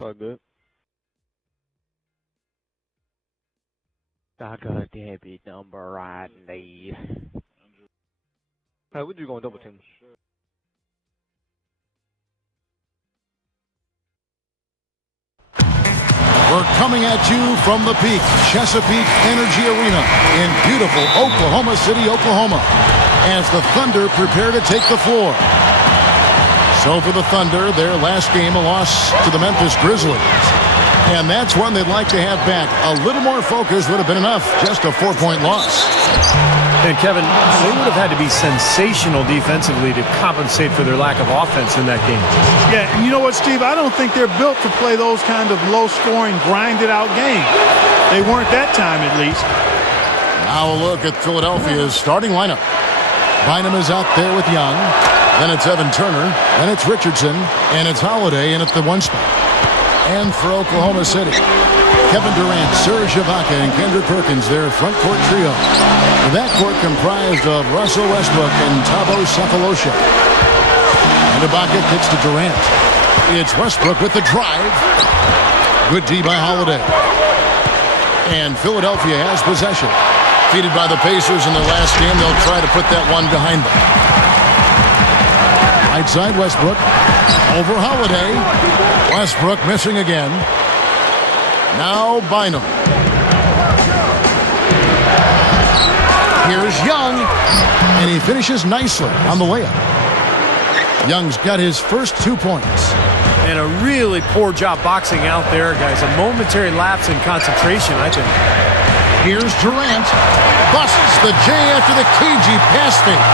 All good. I got a debit number right there. Hey, what you going double team? We're coming at you from the Peak Chesapeake Energy Arena in beautiful Oklahoma City, Oklahoma, as the Thunder prepare to take the floor. So for the Thunder, their last game, a loss to the Memphis Grizzlies. And that's one they'd like to have back. A little more focus would have been enough. Just a 4-point loss. And Kevin, they would have had to be sensational defensively to compensate for their lack of offense in that game. Yeah, and you know what, Steve? I don't think they're built to play those kind of low-scoring, grinded-out games. They weren't that time, at least. Now a look at Philadelphia's starting lineup. Bynum is out there with Young. Then it's Evan Turner. Then it's Richardson. And it's Holiday in at the 1 spot. And for Oklahoma City, Kevin Durant, Serge Ibaka, and Kendrick Perkins, their front court trio. The backcourt comprised of Russell Westbrook and Thabo Sefolosha. And Ibaka kicks to Durant. It's Westbrook with the drive. Good D by Holiday. And Philadelphia has possession. Defeated by the Pacers in their last game, they'll try to put that one behind them. Right side, Westbrook. Over Holiday. Westbrook missing again. Now Bynum. Here's Young. And he finishes nicely on the layup. Young's got his first 2 points. And a really poor job boxing out there, guys. A momentary lapse in concentration, I think. Here's Durant. Busts the J after the cagey pass fake.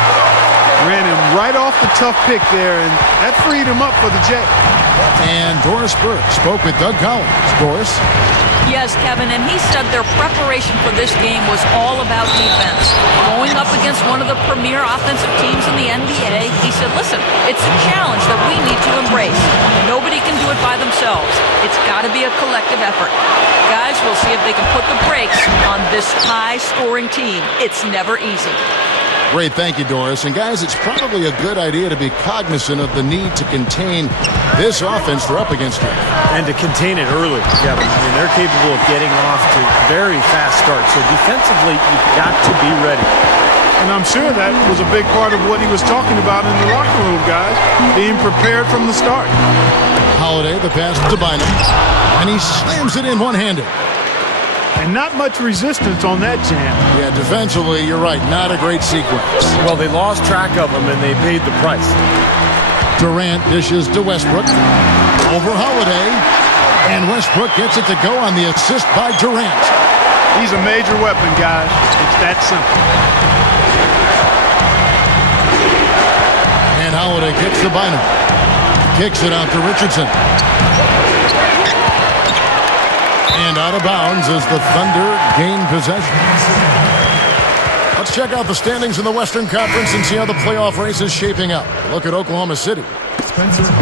Ran him right off the tough pick there, and that freed him up for the J. And Doris Burke spoke with Doug Collins. Doris? Yes, Kevin, and he said their preparation for this game was all about defense. Going up against one of the premier offensive teams in the NBA, he said, listen, it's a challenge that we need to embrace. Nobody can do it by themselves. It's got to be a collective effort. Guys, we'll see if they can put the brakes on this high-scoring team. It's never easy. Great, thank you, Doris. And guys, it's probably a good idea to be cognizant of the need to contain this offense they're up against here. And to contain it early, Kevin. I mean, they're capable of getting off to very fast starts. So defensively, you've got to be ready. And I'm sure that was a big part of what he was talking about in the locker room, guys. Being prepared from the start. Holiday, the pass to Bynum. And he slams it in one-handed. And not much resistance on that jam. Yeah, defensively, you're right. Not a great sequence. Well, they lost track of him, and they paid the price. Durant dishes to Westbrook. Over Holiday. And Westbrook gets it to go on the assist by Durant. He's a major weapon, guys. It's that simple. And Holiday kicks to Bynum. Kicks it out to Richardson. And out of bounds as the Thunder gain possession. Let's check out the standings in the Western Conference and see how the playoff race is shaping up. Look at Oklahoma City.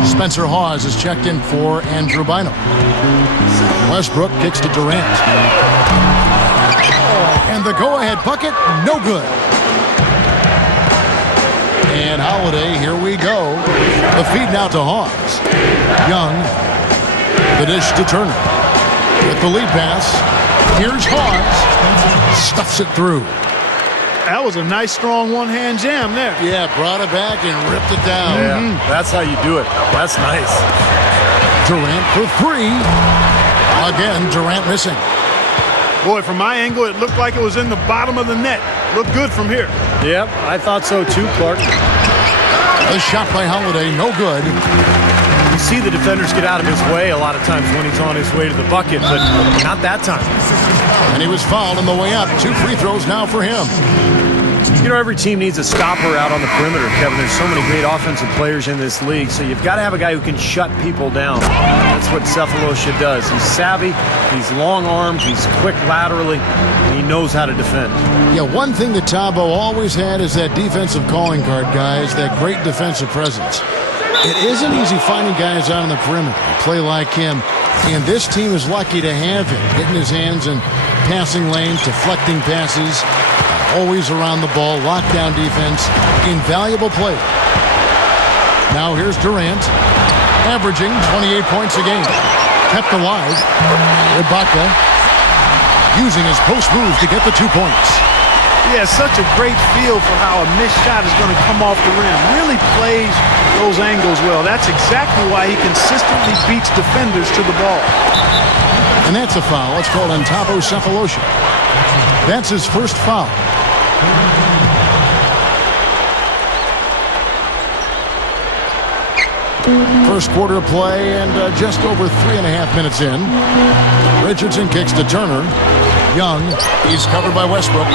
Spencer Hawes is checked in for Andrew Bynum. Westbrook kicks to Durant. And the go-ahead bucket, no good. And Holiday, here we go. The feed now to Hawes. Young, the dish to Turner. With the lead pass, here's Hawes. Stuffs it through. That was a nice, strong one-hand jam there. Yeah, brought it back and ripped it down. Yeah, that's how you do it. That's nice. Durant for 3. Again, Durant missing. Boy, from my angle, it looked like it was in the bottom of the net. Looked good from here. Yep, I thought so too, Clark. The shot by Holiday, no good. You see the defenders get out of his way a lot of times when he's on his way to the bucket, but not that time. And he was fouled on the way up. 2 free throws now for him. You know, every team needs a stopper out on the perimeter, Kevin. There's so many great offensive players in this league, so you've got to have a guy who can shut people down. That's what Sefolosha does. He's savvy, he's long-armed, he's quick laterally, and he knows how to defend. Yeah, one thing that Thabo always had is that defensive calling card, guys, that great defensive presence. It isn't easy finding guys out on the perimeter who play like him, and this team is lucky to have him getting his hands in passing lanes, deflecting passes, always around the ball, lockdown defense, invaluable play. Now here's Durant, averaging 28 points a game. kept alive. Ibaka using his post moves to get the 2 points. He has such a great feel for how a missed shot is going to come off the rim. Really plays those angles well. That's exactly why he consistently beats defenders to the ball. And that's a foul. It's called on Thabo Sefolosha. That's his first foul. First quarter play and just over 3.5 minutes in. Richardson kicks to Turner. Young, he's covered by Westbrook.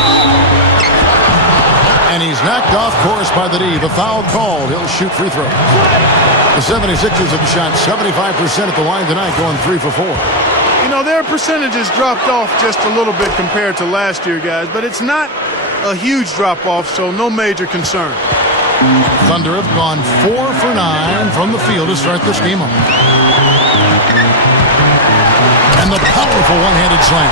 And he's knocked off course by the D. The foul called. He'll shoot free throws. The 76ers have shot 75% at the line tonight, going 3 for 4. You know, their percentages dropped off just a little bit compared to last year, guys, but it's not a huge drop-off, so no major concern. Thunder have gone 4 for 9 from the field to start this game off. And the powerful one-handed slam.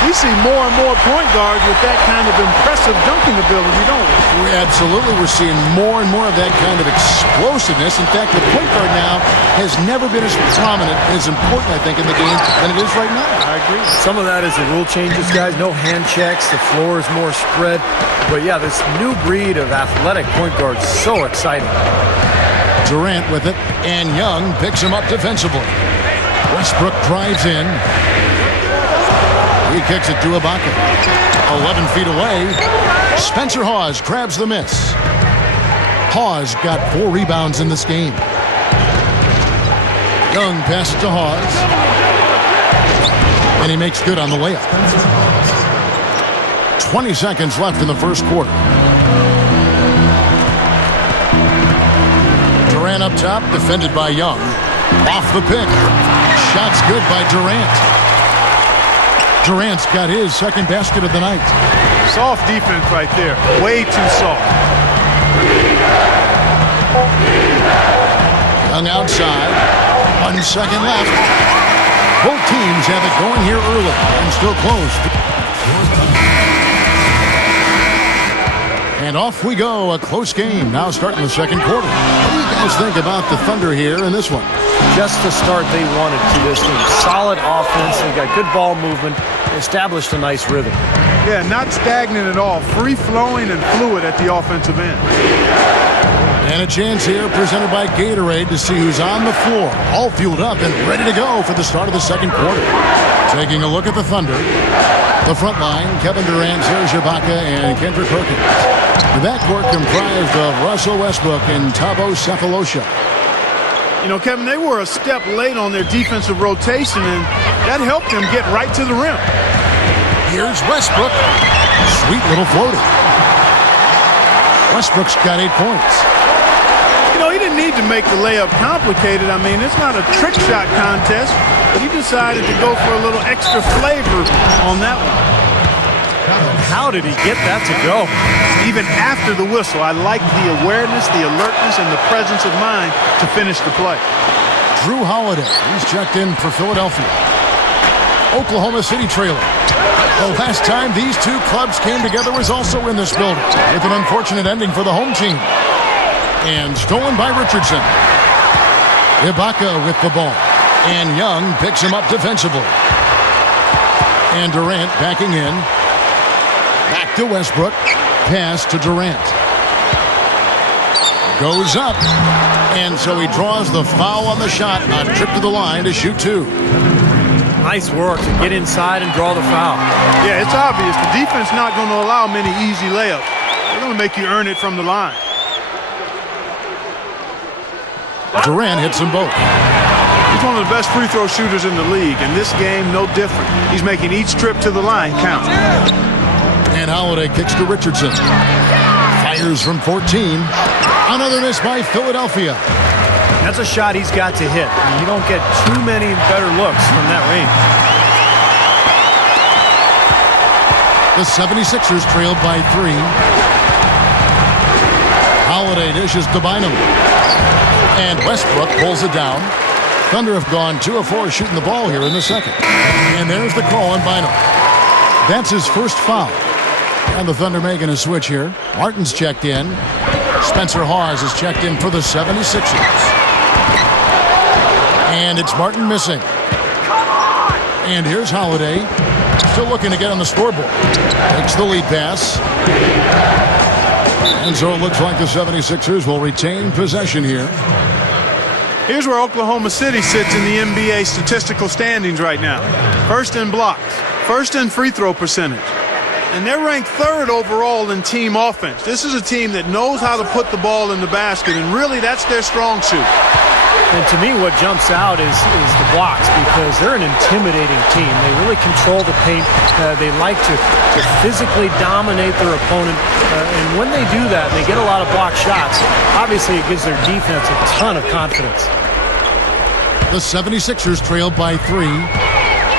We see more and more point guards with that kind of impressive dunking ability, don't we? Absolutely. We're seeing more and more of that kind of explosiveness. In fact, the point guard now has never been as prominent and as important, I think, in the game than it is right now. I agree. Some of that is the rule changes, guys. No hand checks. The floor is more spread. But, yeah, this new breed of athletic point guards, so exciting. Durant with it, and Young picks him up defensively. Westbrook drives in. He kicks it to Ibaka. 11 feet away. Spencer Hawes grabs the miss. Hawes got 4 rebounds in this game. Young passes to Hawes. And he makes good on the layup. 20 seconds left in the first quarter. Durant up top, defended by Young. Off the pick. Shot's good by Durant. Durant's got his second basket of the night. Soft defense right there. Way too soft. Young outside. 1 second left. Both teams have it going here early and still close. And off we go. A close game now starting the second quarter. What do you guys think about the Thunder here in this one? Just the start they wanted to this thing. Solid offense. They got good ball movement. Established a nice rhythm. Yeah, not stagnant at all. Free-flowing and fluid at the offensive end. And a chance here presented by Gatorade to see who's on the floor. All fueled up and ready to go for the start of the second quarter. Taking a look at the Thunder. The front line, Kevin Durant, Serge Ibaka, and Kendrick Perkins. The backcourt comprised of Russell Westbrook and Thabo Sefolosha. You know, Kevin, they were a step late on their defensive rotation, and that helped them get right to the rim. Here's Westbrook. Sweet little floater. Westbrook's got 8 points. You know, he didn't need to make the layup complicated. I mean, it's not a trick shot contest, but he decided to go for a little extra flavor on that one. How did he get that to go? Even after the whistle, I like the awareness, the alertness, and the presence of mind to finish the play. Drew Holiday, he's checked in for Philadelphia. Oklahoma City trailer. The last time these two clubs came together was also in this building, with an unfortunate ending for the home team. And stolen by Richardson. Ibaka with the ball. And Young picks him up defensively. And Durant backing in. Back to Westbrook. Pass to Durant. Goes up. And so he draws the foul on the shot. A trip to the line to shoot 2. Nice work to get inside and draw the foul. Yeah, it's obvious. The defense not going to allow many easy layups. They're going to make you earn it from the line. Durant hits them both. He's one of the best free throw shooters in the league, and this game no different. He's making each trip to the line count. And Holiday kicks to Richardson. Fires from 14. Another miss by Philadelphia. That's a shot he's got to hit. You don't get too many better looks from that range. The 76ers trailed by 3. Holiday dishes to Bynum. And Westbrook pulls it down. Thunder have gone 2 of 4 shooting the ball here in the second. And there's the call on Bynum. That's his first foul. And the Thunder making a switch here. Martin's checked in. Spencer Hawes is checked in for the 76ers. And And it's Martin missing. And here's Holiday. Still looking to get on the scoreboard. Takes the lead pass. And so it looks like the 76ers will retain possession here. Here's where Oklahoma City sits in the NBA statistical standings right now. First in blocks, first in free throw percentage. And they're ranked third overall in team offense. This is a team that knows how to put the ball in the basket, and really that's their strong suit. And to me, what jumps out is the blocks, because they're an intimidating team. They really control the paint. They like to physically dominate their opponent. And when they do that, they get a lot of block shots. Obviously, it gives their defense a ton of confidence. The 76ers trailed by 3.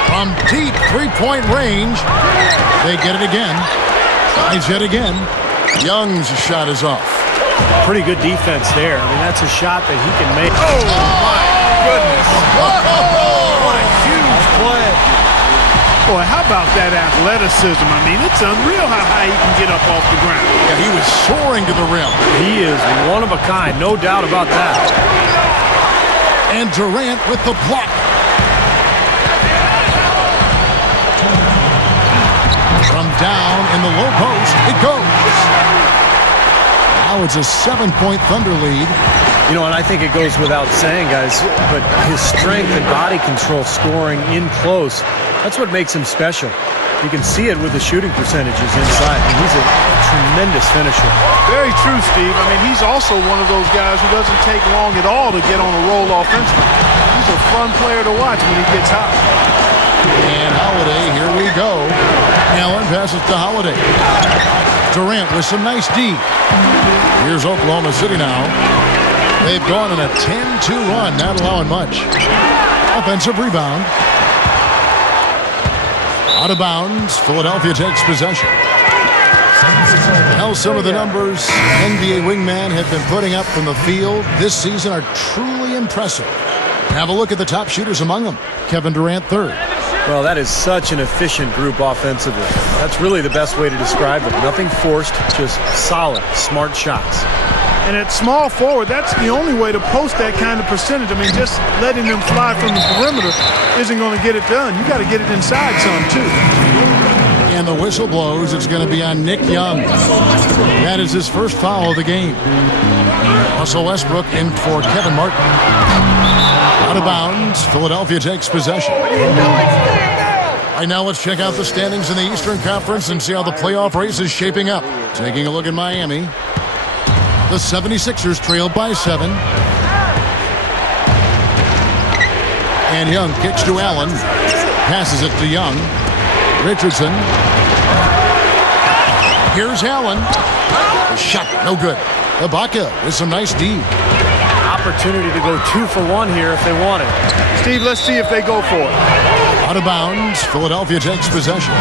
From deep three-point range, they get it again. Tries yet again. Young's shot is off. Pretty good defense there. I mean, that's a shot that he can make. Oh, my goodness. What a huge play. Boy, how about that athleticism? I mean, it's unreal how high he can get up off the ground. Yeah, he was soaring to the rim. He is one of a kind, no doubt about that. And Durant with the block. From down in the low post, it goes. Now it's a 7-point Thunder lead. You know, and I think it goes without saying, guys, but his strength and body control scoring in close, that's what makes him special. You can see it with the shooting percentages inside, and he's a tremendous finisher. Very true, Steve. I mean, he's also one of those guys who doesn't take long at all to get on a roll offensively. He's a fun player to watch when he gets hot. And Holiday, here we go. Allen passes to Holiday. Durant with some nice D. Here's Oklahoma City now. They've gone on a 10-2 run, not allowing much. Offensive rebound. Out of bounds. Philadelphia takes possession. Now some of the numbers NBA wingmen have been putting up from the field this season are truly impressive. Have a look at the top shooters among them. Kevin Durant, third. Well, that is such an efficient group offensively. That's really the best way to describe them. Nothing forced, just solid, smart shots. And at small forward, that's the only way to post that kind of percentage. I mean, just letting them fly from the perimeter isn't going to get it done. You got to get it inside some, too. And the whistle blows. It's going to be on Nick Young. That is his first foul of the game. Russell Westbrook in for Kevin Martin. Out of bounds. Philadelphia takes possession. Right now, let's check out the standings in the Eastern Conference and see how the playoff race is shaping up. Taking a look at Miami. The 76ers trail by 7. And Young kicks to Allen. Passes it to Young. Richardson. Here's Allen. The shot, no good. Ibaka with some nice D. Opportunity to go 2 for 1 here if they want it. Steve, let's see if they go for it. Out of bounds. Philadelphia takes possession.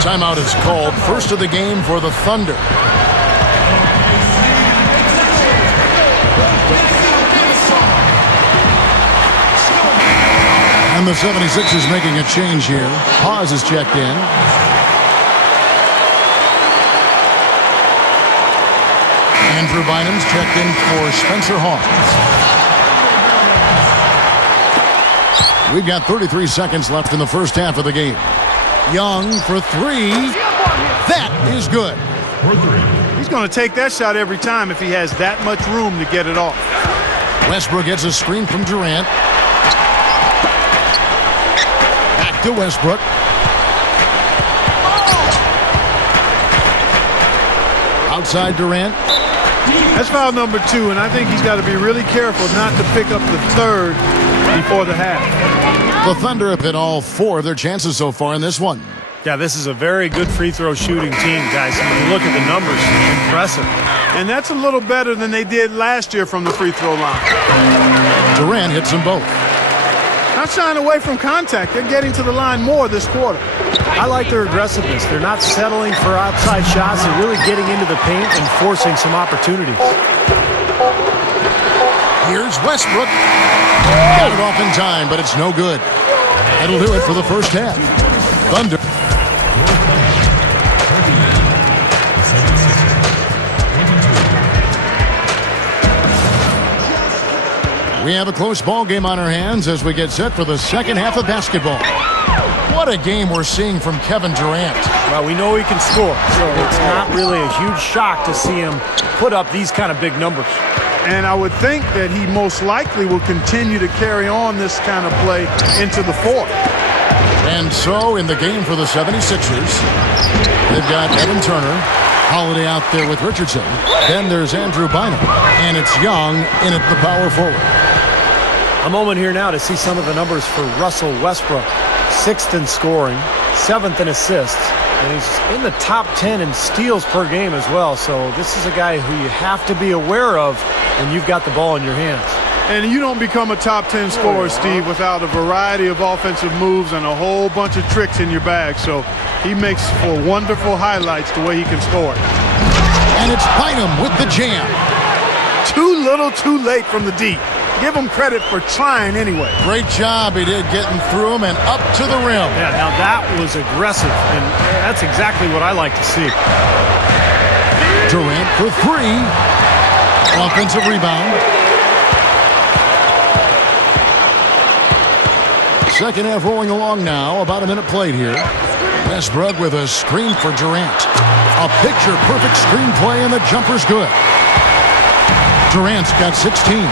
Timeout is called. First of the game for the Thunder. And the 76ers making a change here. Pause is checked in. Andrew Bynum's checked in for Spencer Hawes. We've got 33 seconds left in the first half of the game. Young for 3. That is good. He's going to take that shot every time if he has that much room to get it off. Westbrook gets a screen from Durant. Back to Westbrook. Outside Durant. That's foul number 2, and I think he's got to be really careful not to pick up the third before the half. The Thunder have hit all 4 of their chances so far in this one. Yeah, this is a very good free throw shooting team, guys. When you look at the numbers, impressive. And that's a little better than they did last year from the free throw line. Durant hits them both. Not shying away from contact. They're getting to the line more this quarter. I like their aggressiveness. They're not settling for outside shots. They're really getting into the paint and forcing some opportunities. Here's Westbrook. Got it off in time, but it's no good. That'll do it for the first half. Thunder. We have a close ball game on our hands as we get set for the second half of basketball. What a game we're seeing from Kevin Durant. Well, we know he can score, so it's not really a huge shock to see him put up these kind of big numbers. And I would think that he most likely will continue to carry on this kind of play into the fourth. And so in the game for the 76ers, they've got Evan Turner, Holiday out there with Richardson. Then there's Andrew Bynum, and it's Young in at the power forward. A moment here now to see some of the numbers for Russell Westbrook. 6th in scoring, 7th in assists, and he's in the top 10 in steals per game as well. So this is a guy who you have to be aware of when you've got the ball in your hands. And you don't become a top 10 scorer, Steve, without a variety of offensive moves and a whole bunch of tricks in your bag. So he makes for wonderful highlights the way he can score. And it's Bynum with the jam. Too little, too late from the deep. Give him credit for trying anyway. Great job he did getting through him and up to the rim. Yeah, now that was aggressive, and that's exactly what I like to see. Durant for 3. Offensive rebound. Second half rolling along now. About a minute played here. Westbrook with a screen for Durant. A picture-perfect screenplay, and the jumper's good. Durant's got 16.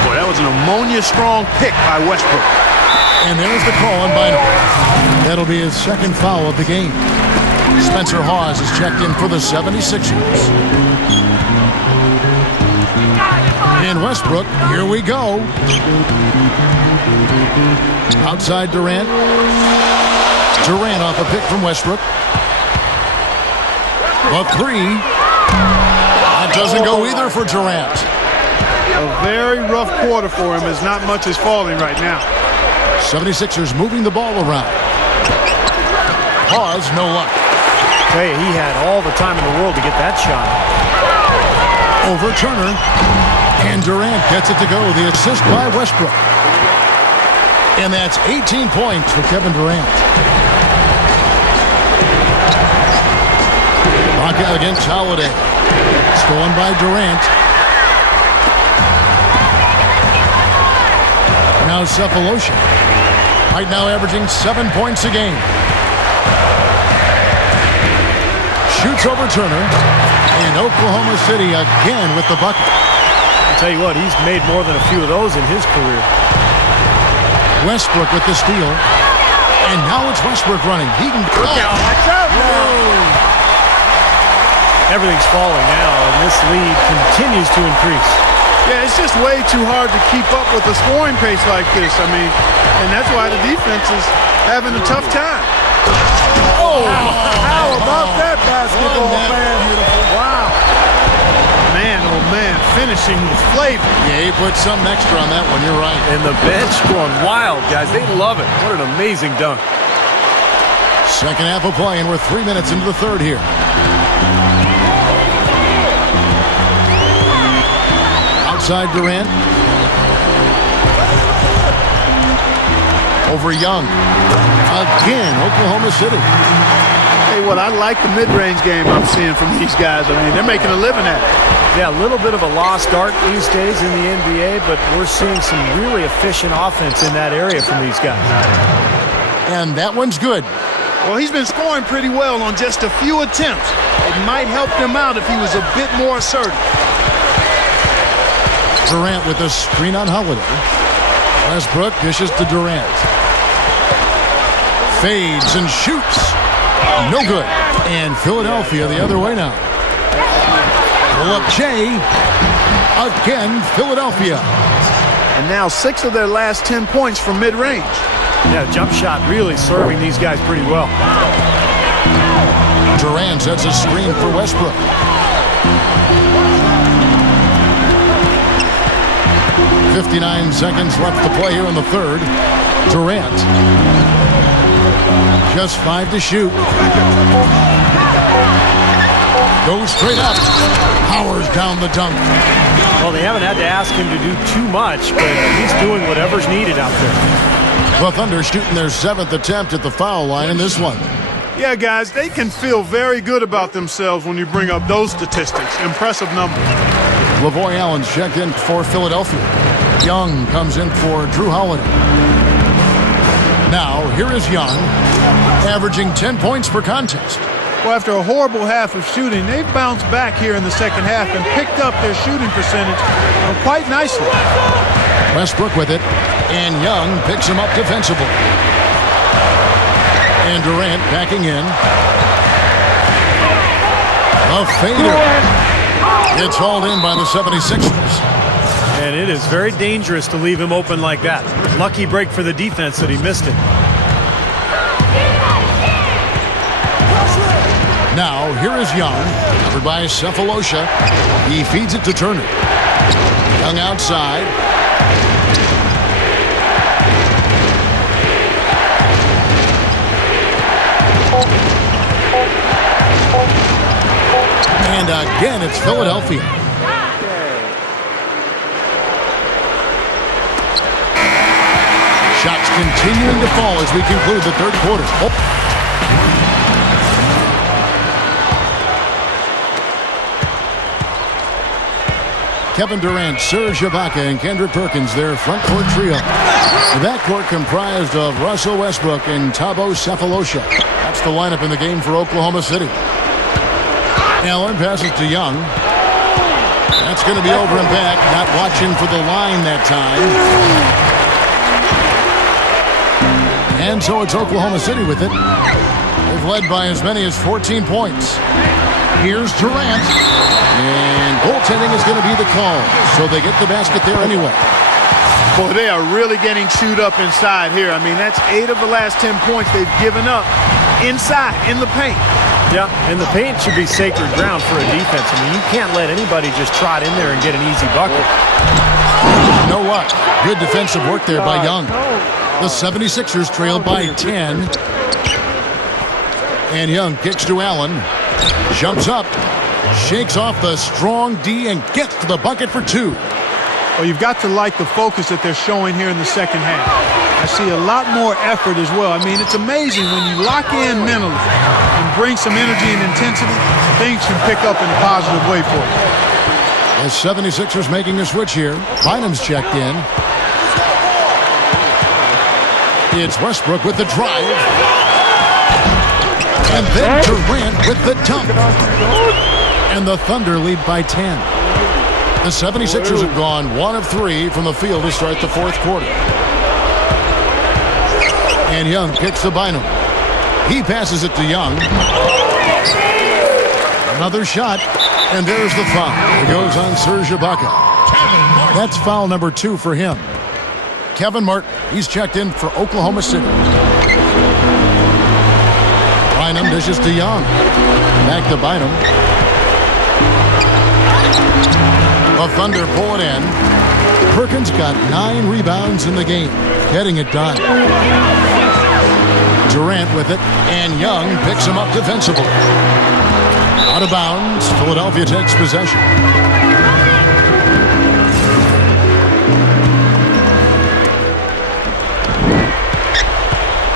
Boy, that was an ammonia-strong pick by Westbrook. And there's the call on Bynum. That'll be his second foul of the game. Spencer Hawes is checked in for the 76ers. And Westbrook, here we go. Outside Durant. Durant off a pick from Westbrook. A 3. That doesn't go either for Durant. A very rough quarter for him as not much is falling right now. 76ers moving the ball around. Hawes, no luck. Tell you, he had all the time in the world to get that shot. Over Turner. And Durant gets it to go. The assist by Westbrook. And that's 18 points for Kevin Durant. Rocket against Holiday. Stolen by Durant. Now Cephalosha. Right now averaging 7 points a game. Shoots over Turner. And Oklahoma City again with the bucket. I'll tell you what, he's made more than a few of those in his career. Westbrook with the steal. And now it's Westbrook running. He can go. Watch out, man. Everything's falling now, and this lead continues to increase. Yeah, it's just way too hard to keep up with a scoring pace like this. I mean, and that's why the defense is having a tough time. Oh, how about that basketball, man? Wow. Man, oh man, finishing with flavor. Yeah, he put something extra on that one. You're right. And the bench going wild, guys. They love it. What an amazing dunk. Second half of play, and we're 3 minutes into the third here. Outside Durant. Over Young. Again, Oklahoma City. Hey, what I like the mid-range game I'm seeing from these guys. I mean, they're making a living at it. Yeah, a little bit of a lost art these days in the NBA, but we're seeing some really efficient offense in that area from these guys. And that one's good. Well, he's been scoring pretty well on just a few attempts. It might help them out if he was a bit more assertive. Durant with a screen on Holiday. Westbrook dishes to Durant. Fades and shoots. No good. And Philadelphia the other way now. Pull up Jay. Again, Philadelphia. And now 6 of their last 10 points from mid-range. Yeah, jump shot really serving these guys pretty well. Durant sets a screen for Westbrook. .59 seconds left to play here in the third. Durant. Just 5 to shoot. Goes straight up. Powers down the dunk. Well, they haven't had to ask him to do too much, but he's doing whatever's needed out there. The Thunder shooting their 7th attempt at the foul line in this one. Yeah, guys, they can feel very good about themselves when you bring up those statistics. Impressive numbers. LaVoy Allen's checked in for Philadelphia. Young comes in for Drew Holiday. Now, here is Young, averaging 10 points per contest. Well, after a horrible half of shooting, they've bounced back here in the second half and picked up their shooting percentage quite nicely. Westbrook with it, and Young picks him up defensively. And Durant backing in. A fader. It's hauled in by the 76ers. And it is very dangerous to leave him open like that. Lucky break for the defense that he missed it. Now, here is Young, covered by Cephalosha. He feeds it to Turner. Young outside. And again, it's Philadelphia. Shots continuing to fall as we conclude the third quarter. Kevin Durant, Serge Ibaka, and Kendrick Perkins, their front court trio. The backcourt comprised of Russell Westbrook and Thabo Cephalosha. That's the lineup in the game for Oklahoma City. Allen passes to Young. That's going to be over and back. Not watching for the line that time. And so it's Oklahoma City with it. They've led by as many as 14 points. Here's Durant. And goaltending is going to be the call. So they get the basket there anyway. Boy, they are really getting chewed up inside here. I mean, that's 8 of the last 10 points they've given up inside, in the paint. Yeah, and the paint should be sacred ground for a defense. I mean, you can't let anybody just trot in there and get an easy bucket. No luck. Good defensive work there by Young. The 76ers trail by 10. And Young kicks to Allen. Jumps up. Shakes off the strong D and gets to the bucket for 2. Well, you've got to like the focus that they're showing here in the second half. I see a lot more effort as well. I mean, it's amazing when you lock in mentally and bring some energy and intensity, things can pick up in a positive way for you. The 76ers making a switch here. Bynum's checked in. It's Westbrook with the drive. And then Durant with the dunk. And the Thunder lead by 10. The 76ers have gone 1 of 3 from the field to start the fourth quarter. And Young kicks to Bynum. He passes it to Young. Another shot. And there's the foul. It goes on Serge Ibaka. That's foul number 2 for him. Kevin Martin, he's checked in for Oklahoma City. Bynum dishes to Young. Back to Bynum. The Thunder pull it in. Perkins got 9 rebounds in the game, getting it done. Durant with it, and Young picks him up defensively. Out of bounds, Philadelphia takes possession.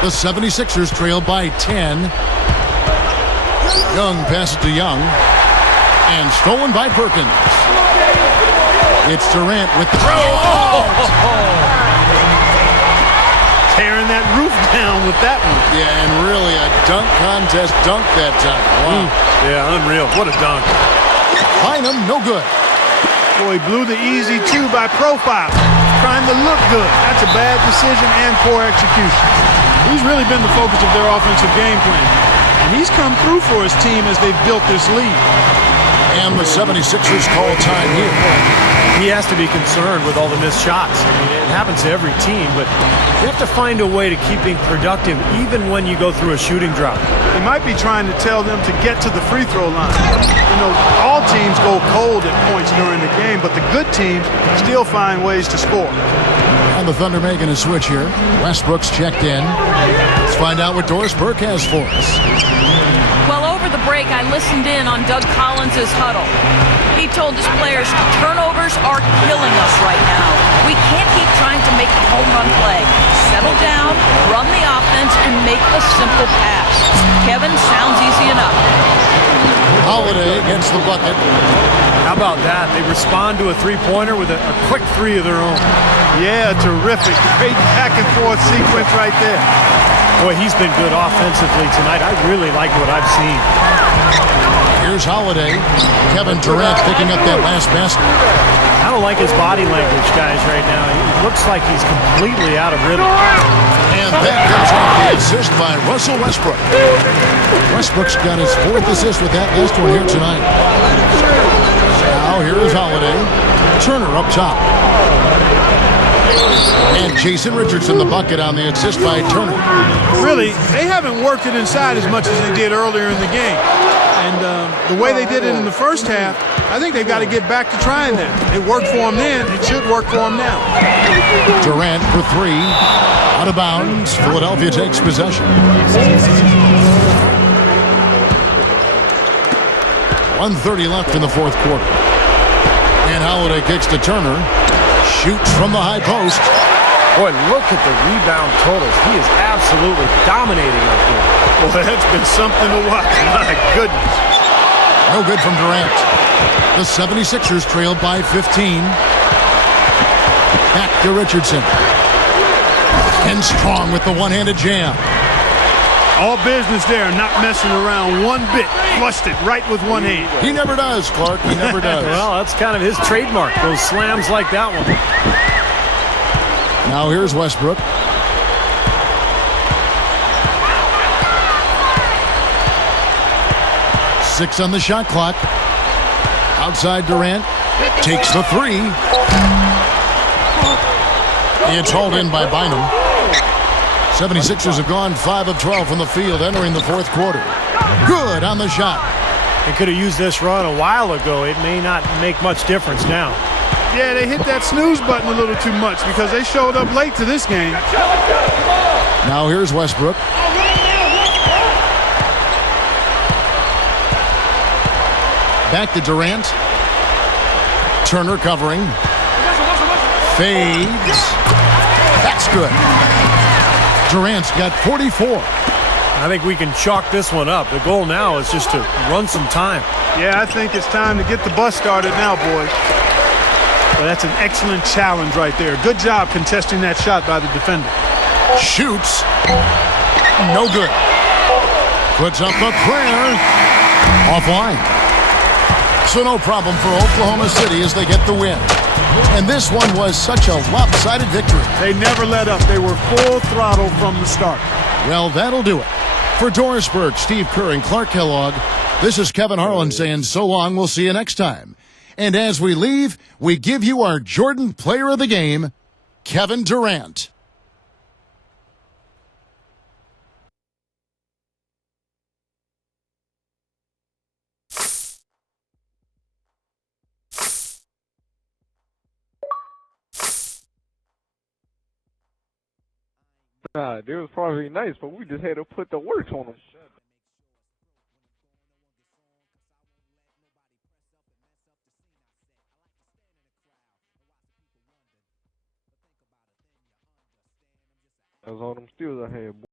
The 76ers trail by 10. Young passes to Young. And stolen by Perkins. It's Durant with the throw. Tearing that roof down with that one. Yeah, and really a dunk contest dunk that time. Wow. Yeah, unreal. What a dunk. Bynum, no good. Boy, he blew the easy 2 by profile, trying to look good. That's a bad decision and poor execution. He's really been the focus of their offensive game plan. And he's come through for his team as they've built this lead. And the 76ers call time here. He has to be concerned with all the missed shots. I mean, it happens to every team, but you have to find a way to keep being productive even when you go through a shooting drought. He might be trying to tell them to get to the free throw line. You know, all teams go cold at points during the game, but the good teams still find ways to score. And the Thunder making a switch here. Westbrook's checked in. Let's find out what Doris Burke has for us. Well, over the break, I listened in on Doug Collins' huddle. He told his players, turnovers are killing us right now. We can't keep trying to make the home run play. Settle down, run the offense, and make the simple pass. Kevin, sounds easy enough. Holiday gets the bucket. How about that? They respond to a three-pointer with a quick three of their own. Yeah, terrific. Great back and forth sequence right there. Boy, he's been good offensively tonight. I really like what I've seen. Here's Holiday. Kevin Durant picking up that last basket. I don't like his body language, guys, right now. He looks like he's completely out of rhythm. And that comes off the assist by Russell Westbrook. Westbrook's got his 4th assist with that last one here tonight. Now here is Holiday. Turner up top. And Jason Richardson the bucket on the assist by Turner. Really, they haven't worked it inside as much as they did earlier in the game. And the way they did it in the first half, I think they've got to get back to trying that. It worked for them then. It should work for them now. Durant for 3. Out of bounds. Philadelphia takes possession. 1:30 left in the 4th quarter. And Holiday kicks to Turner. Shoots from the high post. Boy, look at the rebound totals. He is absolutely dominating out there. Boy, that's been something to watch. My goodness. No good from Durant. The 76ers trailed by 15. Back to Richardson. Ken Strong with the one-handed jam. All business there, not messing around one bit. Flushed it right with one hand. He never does, Clark. He never does. Well, that's kind of his trademark, those slams like that one. Now here's Westbrook. Six on the shot clock. Outside Durant. Takes the 3. It's hauled in by Bynum. 76ers have gone 5 of 12 from the field entering the 4th quarter. Good on the shot. They could have used this run a while ago. It may not make much difference now. Yeah, they hit that snooze button a little too much because they showed up late to this game. Now here's Westbrook. Back to Durant. Turner covering. Fades. That's good. Durant's got 44. I think we can chalk this one up. The goal now is just to run some time. Yeah, I think it's time to get the bus started now, boys. Well, that's an excellent challenge right there. Good job contesting that shot by the defender. Shoots. No good. Puts up a prayer. Offline. So no problem for Oklahoma City as they get the win. And this one was such a lopsided victory. They never let up. They were full throttle from the start. Well, that'll do it. For Doris Burke, Steve Kerr, and Clark Kellogg, this is Kevin Harlan saying so long. We'll see you next time. And as we leave, we give you our Jordan Player of the Game, Kevin Durant. It was probably nice, but we just had to put the works on them. That was all them steals I had, boy.